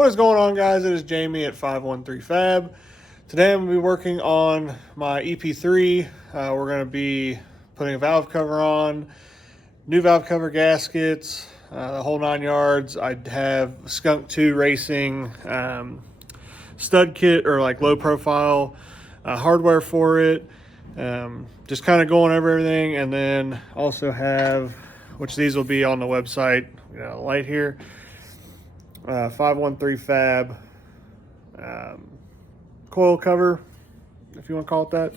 What is going on, guys? It is Jamie at 513 Fab. Today I'm going to be working on my Ep3. We're going to be putting a valve cover on, new valve cover gaskets, the whole 9 yards. I have Skunk 2 Racing stud kit, or like low profile hardware for it. Just kind of going over everything, and then also have, which these will be on the website, light here, 513 Fab coil cover, if you want to call it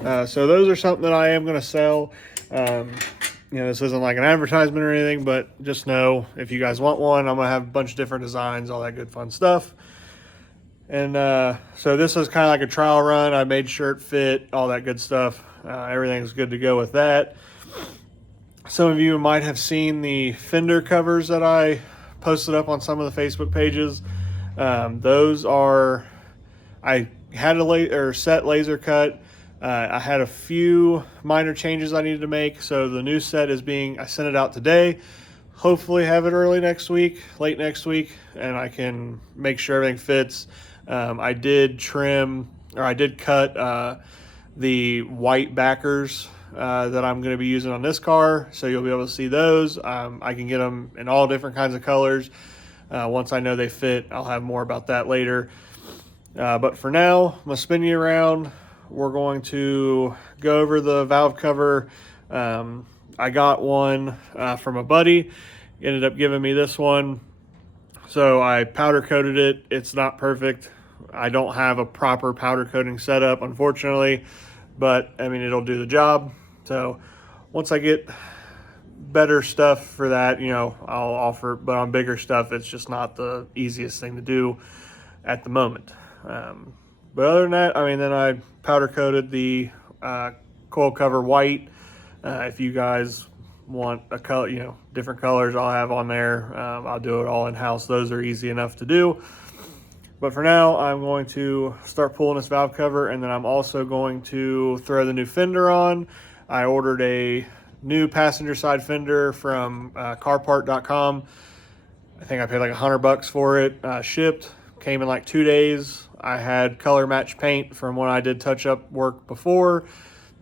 that. So those are something that I am going to sell. This isn't like an advertisement or anything, but just know if you guys want one, I'm going to have a bunch of different designs, all that good fun stuff. And so this is kind of like a trial run. I made sure it fit, all that good stuff. Everything's good to go with that. Some of you might have seen the fender covers that I posted up on some of the Facebook pages. Those are, I had a set laser cut. I had a few minor changes I needed to make. So the new set is I sent it out today. Hopefully have it early next week, late next week, and I can make sure everything fits. I did cut the white backers that I'm going to be using on this car, so you'll be able to see those. I can get them in all different kinds of colors. Once I know they fit, I'll have more about that later. But for now, I'm going to spin you around. We're going to go over the valve cover. I got one from a buddy. He ended up giving me this one. So I powder coated it. It's not perfect. I don't have a proper powder coating setup, unfortunately, but I mean, it'll do the job. So once I get better stuff for that, I'll offer, but on bigger stuff, it's just not the easiest thing to do at the moment. But other than that, then I powder coated the coil cover white. If you guys want a color, different colors I'll have on there, I'll do it all in-house. Those are easy enough to do. But for now, I'm going to start pulling this valve cover, and then I'm also going to throw the new fender on. I ordered a new passenger side fender from carpart.com. I think I paid like $100 for it, shipped. Came in like 2 days. I had color match paint from when I did touch-up work before.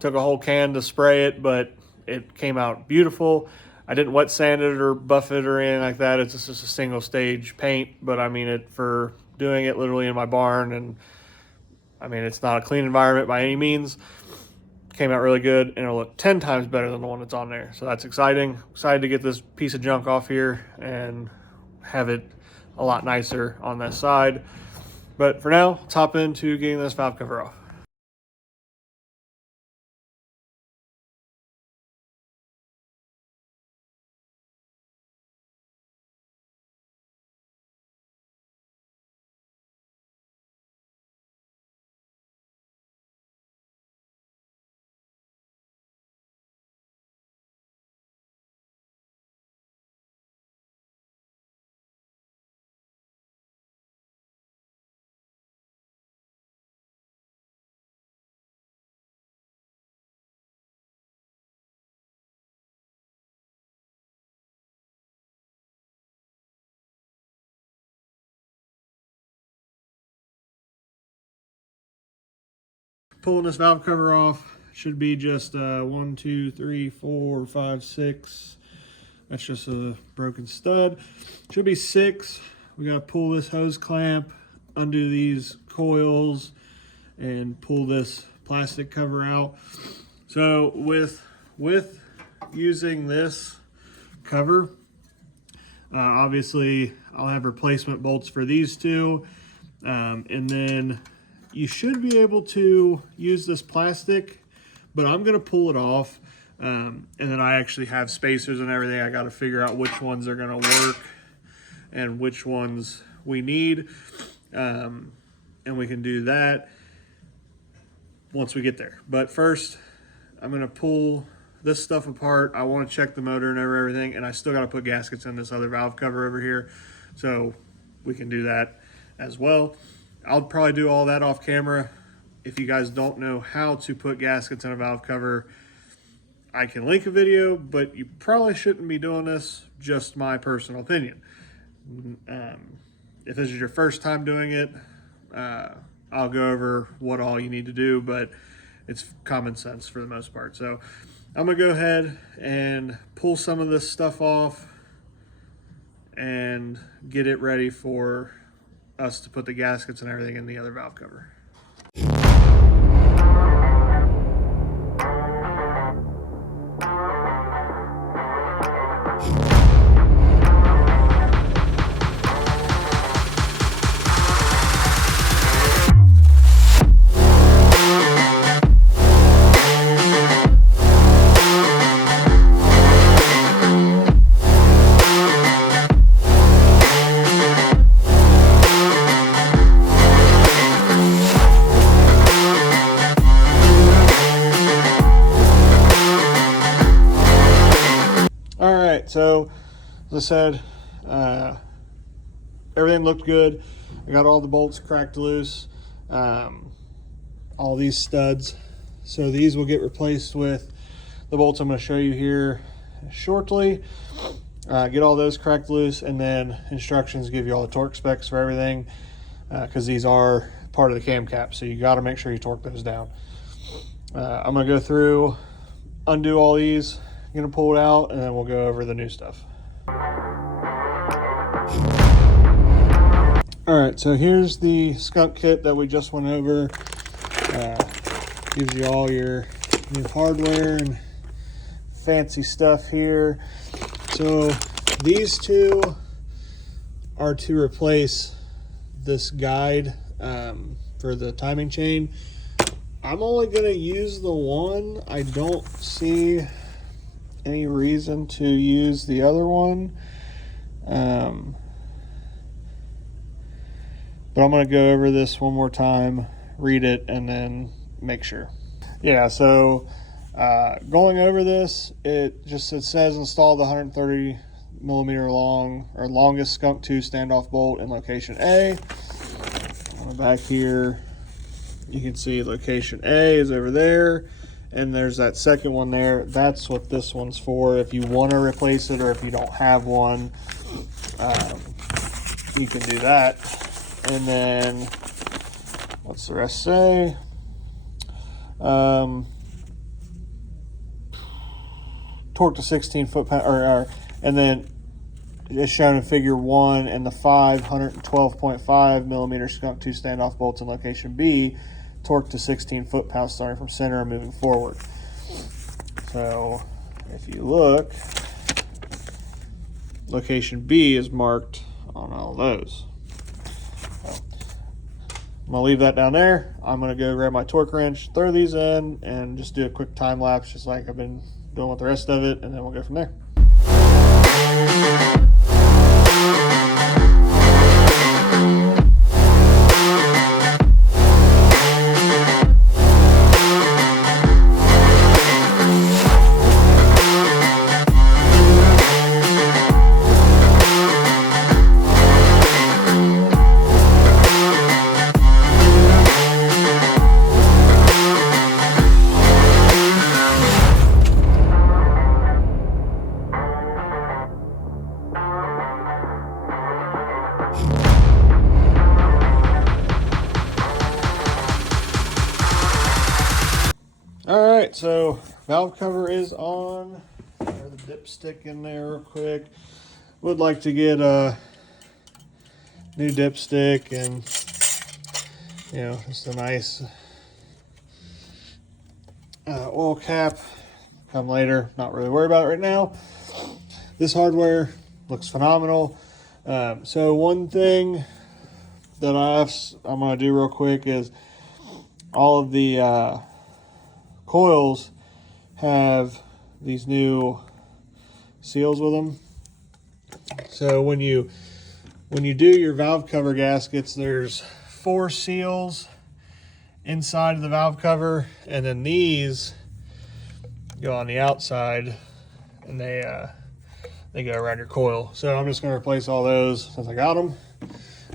Took a whole can to spray it, but it came out beautiful. I didn't wet sand it or buff it or anything like that. It's just a single stage paint, but for doing it literally in my barn, and it's not a clean environment by any means. Came out really good, and it'll look 10 times better than the one that's on there. So that's exciting. Excited to get this piece of junk off here and have it a lot nicer on that side. But for now, let's hop into getting this valve cover off. Pulling this valve cover off, should be just 1, 2, 3, 4, 5, 6. That's just a broken stud. Should be 6. We gotta pull this hose clamp, undo these coils, and pull this plastic cover out. So with using this cover, obviously I'll have replacement bolts for these two, and then you should be able to use this plastic, but I'm going to pull it off. And then I actually have spacers and everything. I got to figure out which ones are going to work and which ones we need. And we can do that once we get there. But first, I'm going to pull this stuff apart. I want to check the motor and everything. And I still got to put gaskets in this other valve cover over here. So we can do that as well. I'll probably do all that off camera. If you guys don't know how to put gaskets in a valve cover, I can link a video, but you probably shouldn't be doing this, just my personal opinion. if this is your first time doing it, I'll go over what all you need to do, but it's common sense for the most part. So I'm gonna go ahead and pull some of this stuff off and get it ready for us to put the gaskets and everything in the other valve cover. So, as I said, everything looked good. I got all the bolts cracked loose, all these studs. So these will get replaced with the bolts I'm going to show you here shortly. Get all those cracked loose, and then instructions give you all the torque specs for everything, because these are part of the cam cap. So you got to make sure you torque those down. I'm going to go through, undo all these. I'm gonna pull it out, and then we'll go over the new stuff. All right, so here's the skunk kit that we just went over. Gives you all your new hardware and fancy stuff here. So these two are to replace this guide for the timing chain. I'm only gonna use the one. I don't see any reason to use the other one, but I'm going to go over this one more time, read it, and then make sure. Yeah, so going over this, it says install the 130 millimeter long or longest skunk 2 standoff bolt in location A. On the back here, you can see location A is over there. And there's that second one there. That's what this one's for. If you want to replace it, or if you don't have one, you can do that. And then, what's the rest say? Torque to 16 foot-pound, and then it's shown in figure 1, and the 512.5 millimeter skunk 2 standoff bolts in location B. Torque to 16 foot-pounds starting from center and moving forward. So if you look, location B is marked on all those. So I'm gonna leave that down there. I'm gonna go grab my torque wrench, throw these in, and just do a quick time lapse, just like I've been doing with the rest of it, and then we'll go from there. All right, so valve cover is on. Throw the dipstick in there real quick. Would like to get a new dipstick and, just a nice oil cap. Come later, not really worried about it right now. This hardware looks phenomenal. So one thing that I'm going to do real quick is all of the coils have these new seals with them. So when you do your valve cover gaskets, there's 4 seals inside of the valve cover, and then these go on the outside, and they go around your coil. So I'm just going to replace all those since I got them.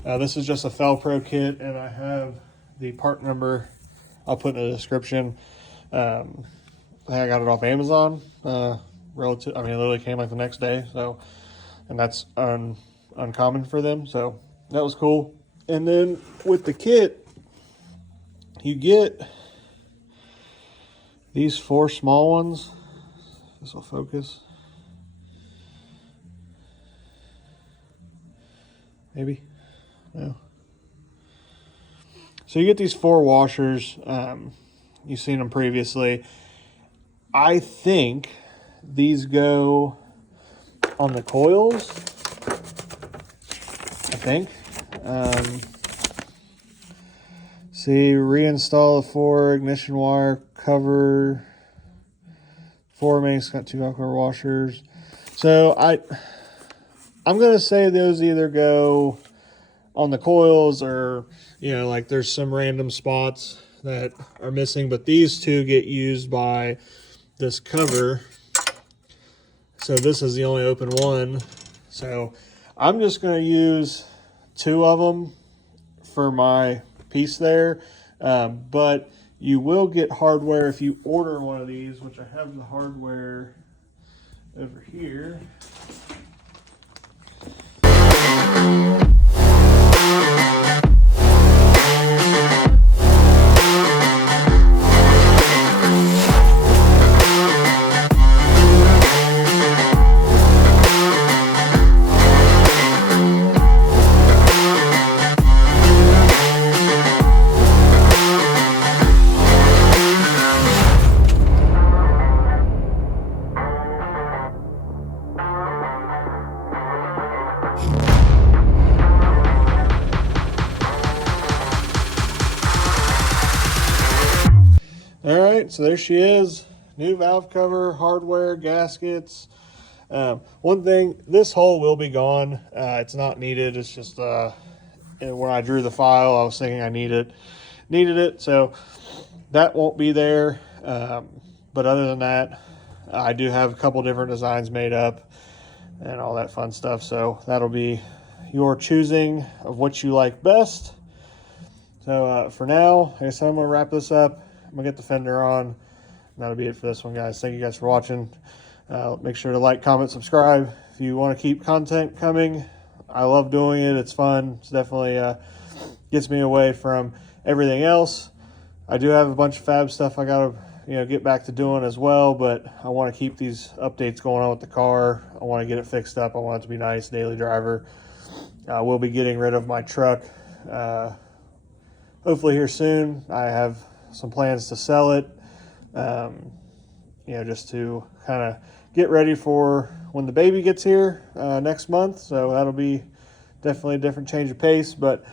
This is just a felpro kit, and I have the part number I'll put in the description. I got it off Amazon. It literally came like the next day. So, and that's uncommon for them. So that was cool. And then with the kit, you get these 4 small ones. This will focus. Maybe. No. So you get these 4 washers. You've seen them previously. I think these go on the coils. I think. See, reinstall the 4 ignition wire cover. 4 mains got 2 alcohol washers. So I'm gonna say those either go on the coils or, you know, like there's some random spots that are missing, but these 2 get used by this cover. So this is the only open one. So I'm just gonna use 2 of them for my piece there. But you will get hardware if you order one of these, which I have the hardware over here. All right, so there she is. New valve cover, hardware, gaskets. One thing, this hole will be gone. It's not needed. It's just when I drew the file, I was thinking I needed it. So that won't be there. But other than that, I do have a couple different designs made up and all that fun stuff. So that'll be your choosing of what you like best. So for now, I guess I'm going to wrap this up. I'm gonna get the fender on. And that'll be it for this one, guys. Thank you guys for watching. Make sure to like, comment, subscribe if you want to keep content coming. I love doing it. It's fun. It's definitely gets me away from everything else. I do have a bunch of fab stuff I gotta get back to doing as well, but I want to keep these updates going on with the car. I want to get it fixed up. I want it to be nice, daily driver. We'll be getting rid of my truck hopefully here soon. I have some plans to sell it, just to kind of get ready for when the baby gets here next month. So that'll be definitely a different change of pace. But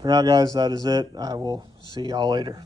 for now, guys, that is it. I will see y'all later.